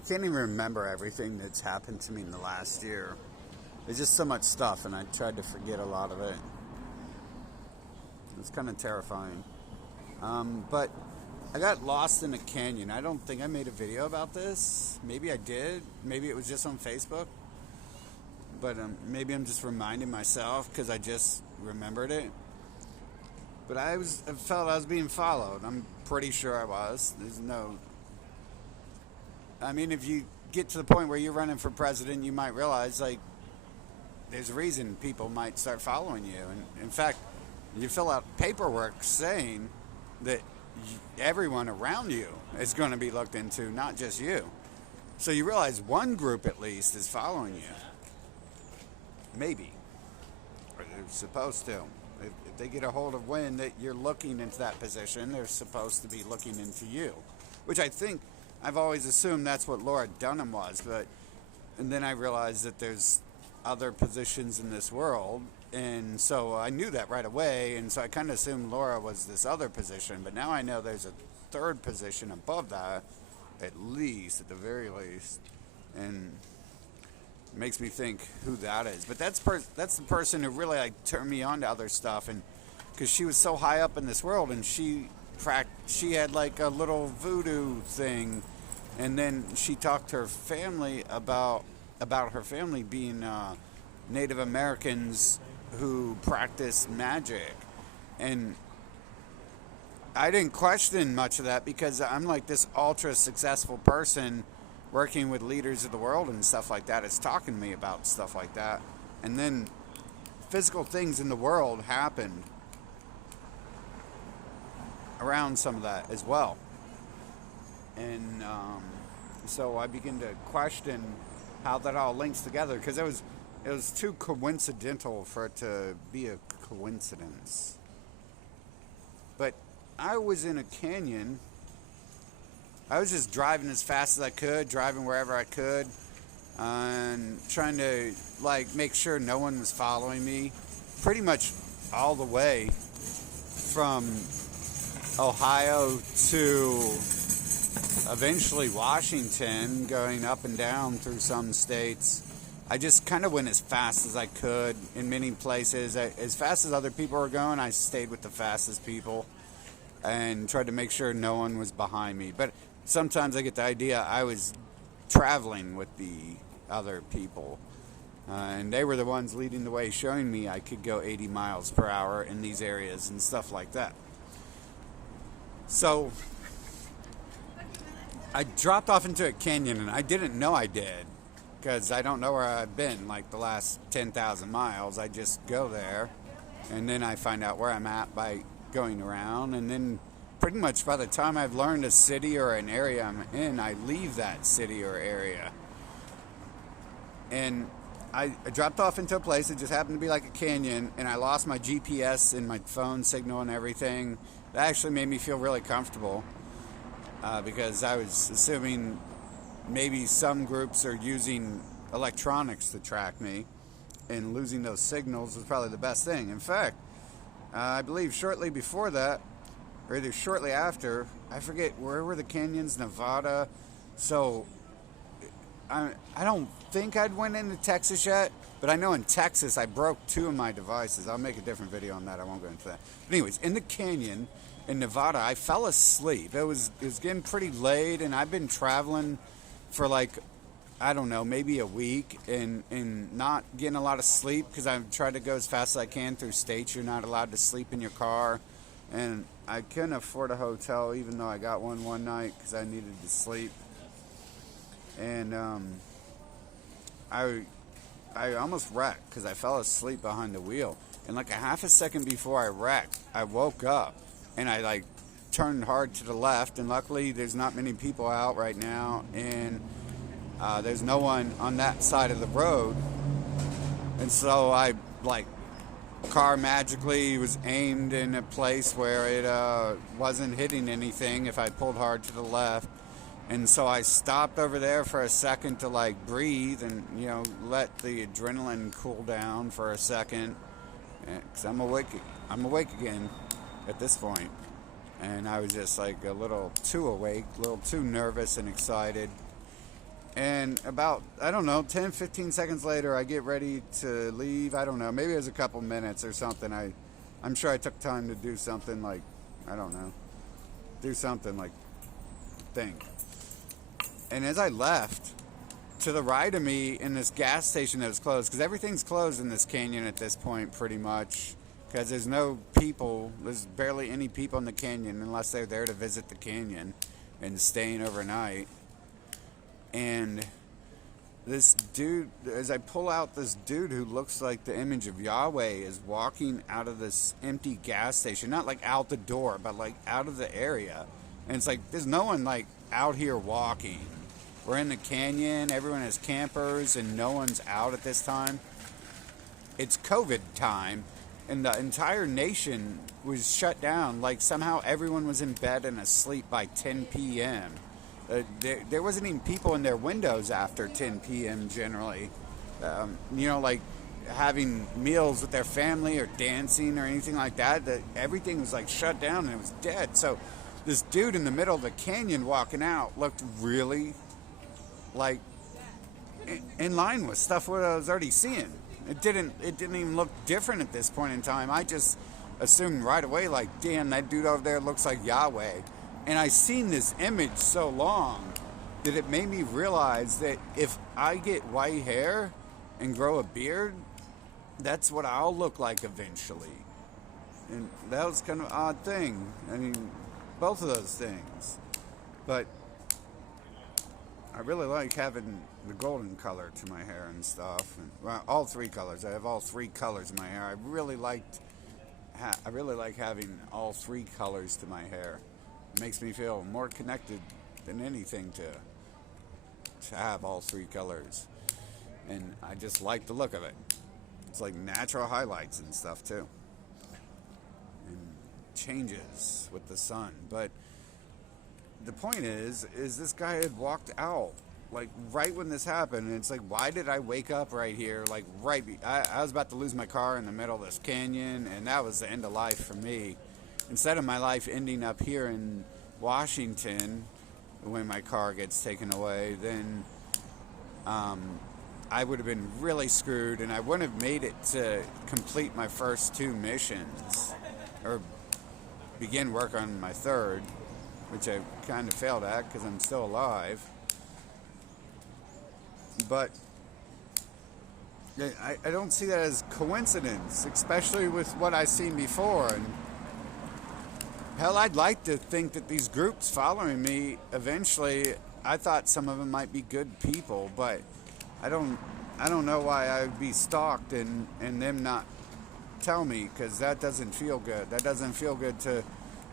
I can't even remember everything that's happened to me in the last year. There's just so much stuff, and I tried to forget a lot of it. It's kind of terrifying. But I got lost in a canyon. I don't think I made a video about this. Maybe I did. Maybe it was just on Facebook. But maybe I'm just reminding myself because I just remembered it. But I felt I was being followed. I'm pretty sure I was. I mean, if you get to the point where you're running for president, you might realize, like, there's a reason people might start following you. And in fact, you fill out paperwork saying that everyone around you is going to be looked into, not just you. So you realize one group at least is following you. Maybe. Or they're supposed to. If they get a hold of wind that you're looking into that position, they're supposed to be looking into you. Which I think, I've always assumed that's what Laura Dunham was. And then I realized that there's other positions in this world. And so I knew that right away. And so I kind of assumed Laura was this other position. But now I know there's a third position above that, at the very least. And it makes me think who that is. But that's the person who really turned me on to other stuff, and because she was so high up in this world, and she had like a little voodoo thing, and then she talked to her family about her family being Native Americans who practice magic, and I didn't question much of that because I'm like this ultra successful person working with leaders of the world and stuff like that. Is talking to me about stuff like that. And then physical things in the world happened around some of that as well. And so I begin to question how that all links together, because it was too coincidental for it to be a coincidence. But I was in a canyon. I was just driving as fast as I could, driving wherever I could, and trying to make sure no one was following me. Pretty much all the way from Ohio to eventually Washington, going up and down through some states. I just kind of went as fast as I could in many places. As fast as other people were going, I stayed with the fastest people and tried to make sure no one was behind me. But sometimes I get the idea I was traveling with the other people. And they were the ones leading the way, showing me I could go 80 miles per hour in these areas and stuff like that. So I dropped off into a canyon, and I didn't know I did, because I don't know where I've been like the last 10,000 miles. I just go there, and then I find out where I'm at by going around, and then pretty much by the time I've learned a city or an area I'm in, I leave that city or area. And I dropped off into a place that just happened to be like a canyon, and I lost my GPS and my phone signal and everything. That actually made me feel really comfortable, because I was assuming maybe some groups are using electronics to track me, and losing those signals was probably the best thing. In fact, I believe shortly before that, or either shortly after, I forget, where were the canyons? Nevada. So I don't think I'd went into Texas yet, but I know in Texas I broke 2 of my devices. I'll make a different video on that. I won't go into that. But anyways, in the canyon in Nevada, I fell asleep. It was getting pretty late, and I've been traveling for I don't know, maybe a week, and not getting a lot of sleep, because I've tried to go as fast as I can through states you're not allowed to sleep in your car. And I couldn't afford a hotel, even though I got one night, because I needed to sleep. And I almost wrecked, because I fell asleep behind the wheel. And a half a second before I wrecked, I woke up, and I turned hard to the left. And luckily, there's not many people out right now, and there's no one on that side of the road. And so car magically was aimed in a place where it wasn't hitting anything if I pulled hard to the left. And so I stopped over there for a second to breathe and let the adrenaline cool down for a second, because I'm awake again at this point. And I was just a little too awake, a little too nervous and excited. And about, I don't know, 10, 15 seconds later, I get ready to leave. I don't know, maybe it was a couple minutes or something. I'm sure I took time to do something like, I don't know, do something like think. And as I left, to the right of me in this gas station that was closed, because everything's closed in this canyon at this point pretty much, because there's no people, there's barely any people in the canyon unless they're there to visit the canyon and staying overnight. And this dude, as I pull out, this dude who looks like the image of Yahweh is walking out of this empty gas station, not like out the door, but like out of the area. And it's like, there's no one like out here walking. We're in the canyon, everyone has campers, and no one's out at this time. It's COVID time, and the entire nation was shut down. Like somehow everyone was in bed and asleep by 10 p.m. There wasn't even people in their windows after 10 p.m. generally. Like having meals with their family or dancing or anything like that. Everything was like shut down and it was dead. So this dude in the middle of the canyon walking out looked really like in line with stuff what I was already seeing. It didn't even look different at this point in time. I just assumed right away, like, damn, that dude over there looks like Yahweh. And I seen this image so long that it made me realize that if I get white hair and grow a beard, that's what I'll look like eventually. And that was kind of an odd thing. I mean, both of those things. But I really like having the golden color to my hair and stuff. And, well, all three colors. I have all three colors in my hair. I really like having all three colors to my hair. It makes me feel more connected than anything to have all three colors. And I just like the look of it. It's like natural highlights and stuff too. And changes with the sun. But the point is this guy had walked out like right when this happened, and it's like, why did I wake up right here? Like I was about to lose my car in the middle of this canyon, and that was the end of life for me. Instead of my life ending up here in Washington when my car gets taken away, then I would have been really screwed, and I wouldn't have made it to complete my first two missions or begin work on my third, which I kind of failed at because I'm still alive. But I don't see that as coincidence, especially with what I've seen before. And hell, I'd like to think that these groups following me eventually, I thought some of them might be good people, but I don't know why I would be stalked and them not tell me, because that doesn't feel good. That doesn't feel good to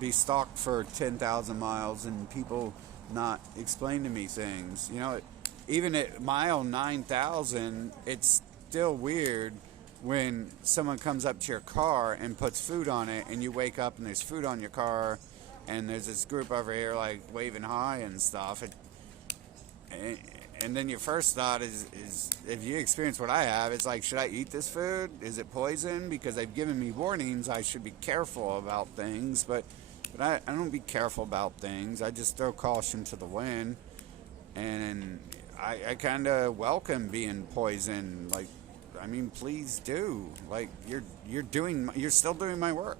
be stalked for 10,000 miles and people not explain to me things. You know, even at mile 9,000, it's still weird when someone comes up to your car and puts food on it, and you wake up and there's food on your car, and there's this group over here like waving hi and stuff. And then your first thought is if you experience what I have, it's like, should I eat this food? Is it poison? Because they've given me warnings. I should be careful about things, but I don't be careful about things. I just throw caution to the wind, and I kind of welcome being poisoned. Like, I mean, please do. Like, you're still doing my work.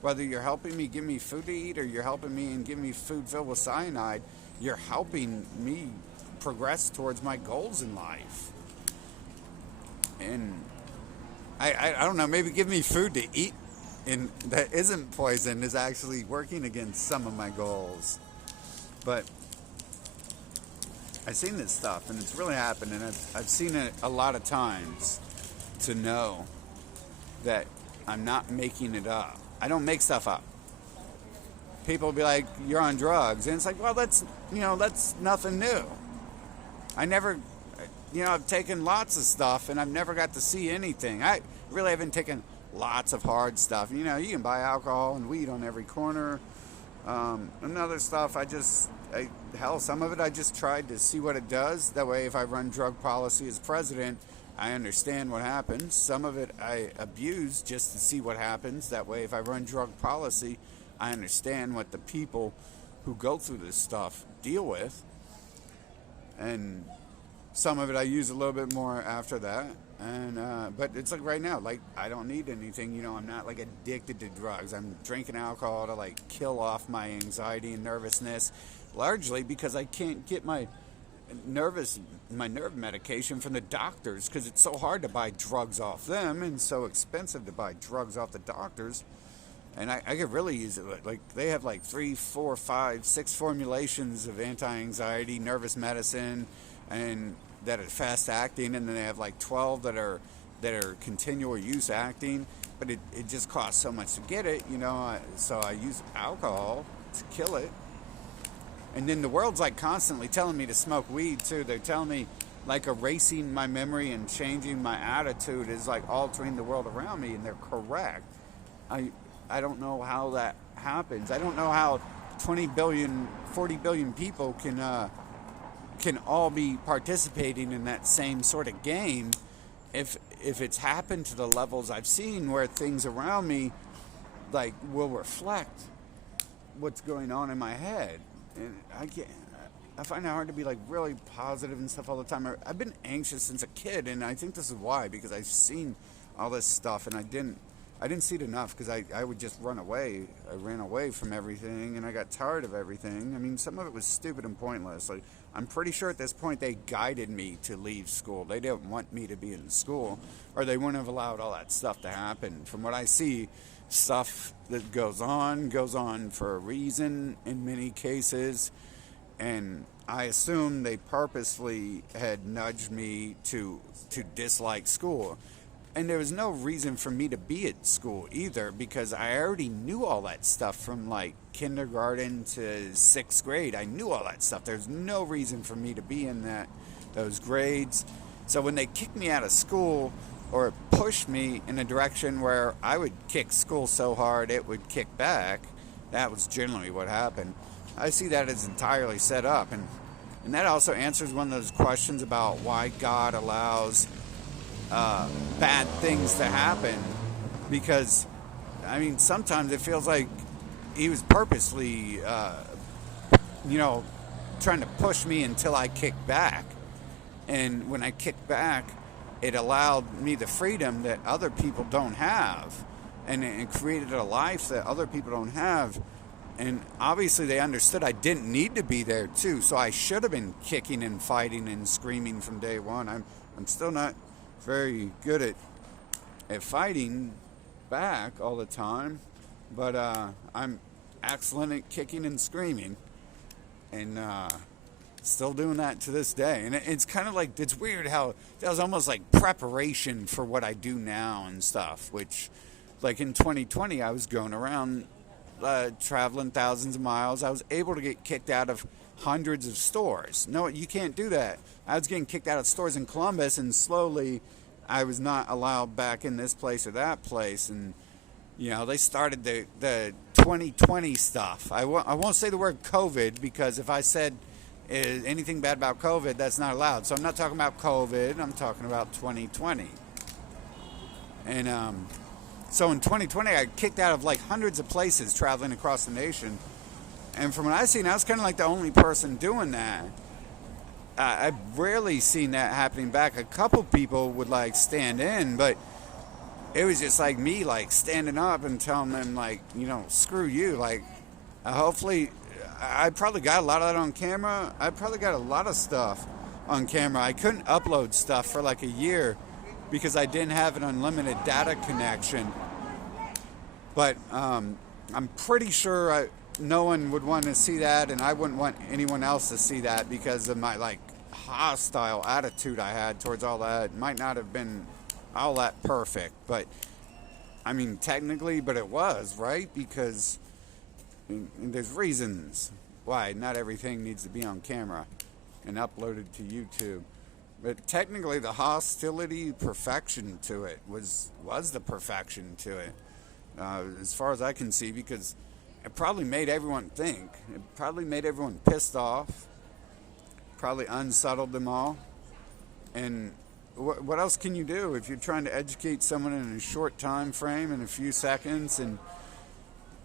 Whether you're helping me give me food to eat, or you're helping me and giving me food filled with cyanide, you're helping me progress towards my goals in life. And I don't know, maybe give me food to eat and that isn't poison is actually working against some of my goals. But I've seen this stuff, and it's really happened, and I've seen it a lot of times to know that I'm not making it up. I don't make stuff up. People will be like, you're on drugs, and it's like, well, that's nothing new. I've taken lots of stuff, and I've never got to see anything. I really haven't taken lots of hard stuff. You can buy alcohol and weed on every corner. And other stuff, some of it I just tried to see what it does. That way, if I run drug policy as president, I understand what happens. Some of it I abuse just to see what happens. That way, if I run drug policy, I understand what the people who go through this stuff deal with. And Some of it I use a little bit more after that. And but it's like right now, like I don't need anything. I'm not like addicted to drugs. I'm drinking alcohol to like kill off my anxiety and nervousness, largely because I can't get my nerve medication from the doctors because it's so hard to buy drugs off them and so expensive to buy drugs off the doctors. And I could really use it. Like they have like 3, 4, 5, 6 formulations of anti-anxiety, nervous medicine, and that are fast acting, and then they have like 12 that are continual use acting. But it just costs so much to get it, so I use alcohol to kill it. And then the world's like constantly telling me to smoke weed too. They're telling me like erasing my memory and changing my attitude is like altering the world around me, and they're correct. I don't know how that happens. I don't know how 20 billion, 40 billion people can all be participating in that same sort of game if it's happened to the levels I've seen where things around me like will reflect what's going on in my head. And I find it hard to be like really positive and stuff all the time. I've been anxious since a kid, and I think this is why, because I've seen all this stuff and I didn't see it enough because I would just run away. I ran away from everything and I got tired of everything. I mean, some of it was stupid and pointless. Like, I'm pretty sure at this point they guided me to leave school. They didn't want me to be in school, or they wouldn't have allowed all that stuff to happen. From what I see, stuff that goes on for a reason in many cases. And I assume they purposely had nudged me to dislike school. And there was no reason for me to be at school either, because I already knew all that stuff from like kindergarten to 6th grade. I knew all that stuff. There's no reason for me to be in those grades. So when they kicked me out of school or pushed me in a direction where I would kick school so hard it would kick back, that was generally what happened. I see that as entirely set up. And that also answers one of those questions about why God allows bad things to happen, because I mean sometimes it feels like he was purposely trying to push me until I kicked back, and when I kicked back it allowed me the freedom that other people don't have, and it created a life that other people don't have. And obviously they understood I didn't need to be there too, so I should have been kicking and fighting and screaming from day one. I'm still not very good at fighting back all the time, but I'm excellent at kicking and screaming, and still doing that to this day. And it's kind of like, it's weird how that was almost like preparation for what I do now and stuff, which like in 2020 I was going around traveling thousands of miles. I was able to get kicked out of hundreds of stores. No, you can't do that. I was getting kicked out of stores in Columbus, and slowly I was not allowed back in this place or that place. And they started the 2020 stuff. I won't say the word COVID, because if I said anything bad about COVID, that's not allowed. So I'm not talking about COVID, I'm talking about 2020. And so in 2020 I got kicked out of like hundreds of places traveling across the nation. And from what I've seen, I was kind of like the only person doing that. I've rarely seen that happening back. A couple people would like stand in, but it was just like me like standing up and telling them like, screw you. Like, hopefully, I probably got a lot of that on camera. I probably got a lot of stuff on camera. I couldn't upload stuff for like a year because I didn't have an unlimited data connection. But I'm pretty sure no one would want to see that, and I wouldn't want anyone else to see that because of my like hostile attitude I had towards all that. It might not have been all that perfect, but I mean technically, but it was, right? Because there's reasons why not everything needs to be on camera and uploaded to YouTube. But technically the hostility perfection to it was the perfection to it, as far as I can see, because it probably made everyone think. It probably made everyone pissed off. Probably unsettled them all. And what else can you do if you're trying to educate someone in a short time frame, in a few seconds, and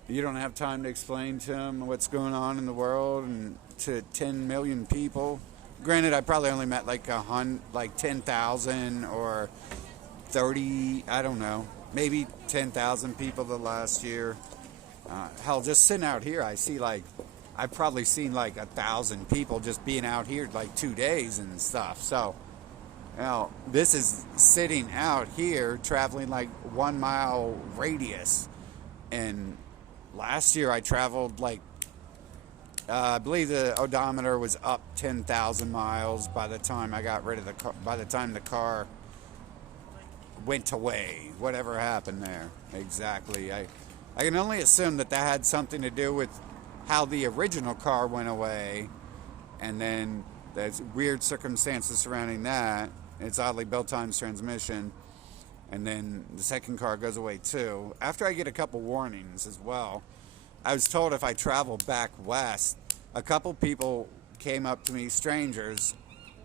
you don't have time to explain to them what's going on in the world and to 10 million people? Granted, I probably only met like 10,000 or 30. I don't know, maybe 10,000 people the last year. Hell, just sitting out here, I've probably seen like 1,000 people just being out here like 2 days and stuff. So, this is sitting out here traveling like 1 mile radius. And last year I traveled like, I believe the odometer was up 10,000 miles by the time I got rid of the car, by the time the car went away, whatever happened there exactly. I can only assume that had something to do with how the original car went away, and then there's weird circumstances surrounding that. It's oddly built times transmission, and then the second car goes away too. After I get a couple warnings as well, I was told if I travel back west, a couple people came up to me, strangers,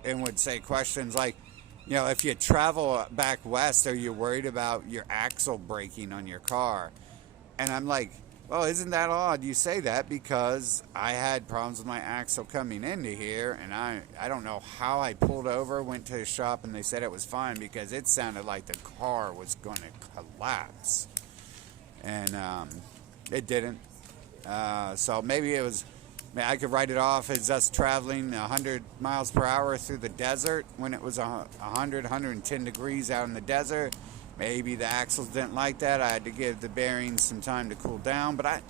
and would say questions like, if you travel back west, are you worried about your axle breaking on your car? And I'm like, well, isn't that odd you say that, because I had problems with my axle coming into here, and I don't know how I pulled over, went to a shop, and they said it was fine because it sounded like the car was going to collapse. And it didn't. So maybe I could write it off as us traveling 100 miles per hour through the desert when it was 100, 110 degrees out in the desert. Maybe the axles didn't like that. I had to give the bearings some time to cool down. But I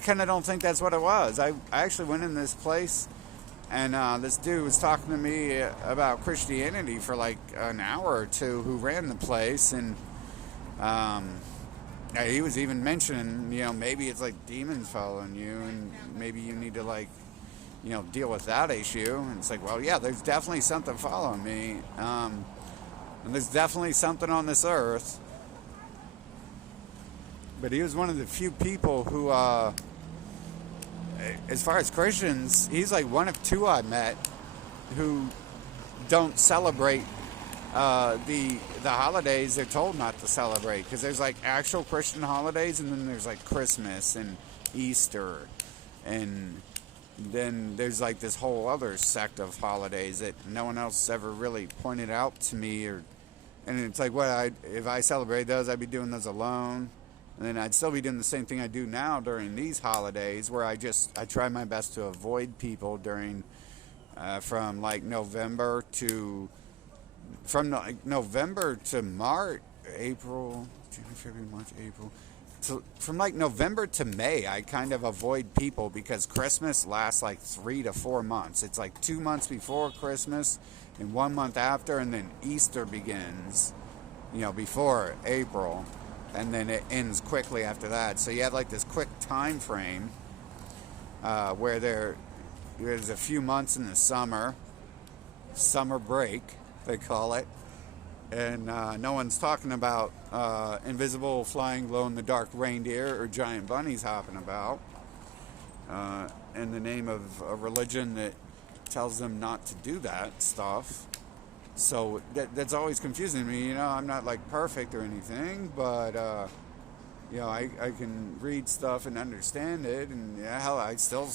kind of don't think that's what it was. I actually went in this place, and this dude was talking to me about Christianity for like an hour or two, who ran the place. And he was even mentioning, maybe it's like demons following you, and maybe you need to deal with that issue. And it's like, well, yeah, there's definitely something following me. And there's definitely something on this earth. But he was one of the few people who, as far as Christians, he's like one of two I met who don't celebrate the holidays they're told not to celebrate. Because there's like actual Christian holidays, and then there's like Christmas and Easter, and then there's like this whole other sect of holidays that no one else ever really pointed out to me. And it's like, if I celebrate those, I'd be doing those alone, and then I'd still be doing the same thing I do now during these holidays, where I try my best to avoid people during from November to March, April, January, February, March, April. So from November to May, I kind of avoid people, because Christmas lasts like 3 to 4 months. It's like 2 months before Christmas and 1 month after, and then Easter begins, before April, and then it ends quickly after that. So you have like this quick time frame where there's a few months in the summer break, they call it. And no one's talking about invisible flying glow-in-the-dark reindeer or giant bunnies hopping about in the name of a religion that tells them not to do that stuff. So that's always confusing to me. I'm not like perfect or anything, but I can read stuff and understand it. And hell, I still,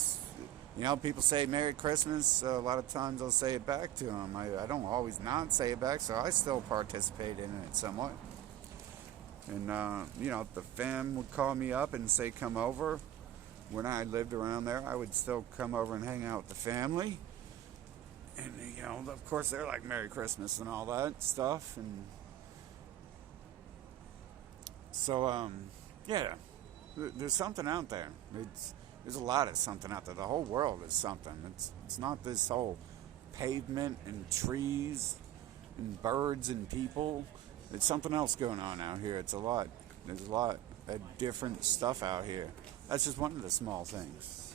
people say Merry Christmas. A lot of times I'll say it back to them. I don't always not say it back, so I still participate in it somewhat. And, the fam would call me up and say, come over. When I lived around there, I would still come over and hang out with the family. And, of course, they're like Merry Christmas and all that stuff. And so, there's something out there. There's a lot of something out there. The whole world is something. It's not this whole pavement and trees and birds and people. It's something else going on out here. It's a lot. There's a lot of different stuff out here. That's just one of the small things.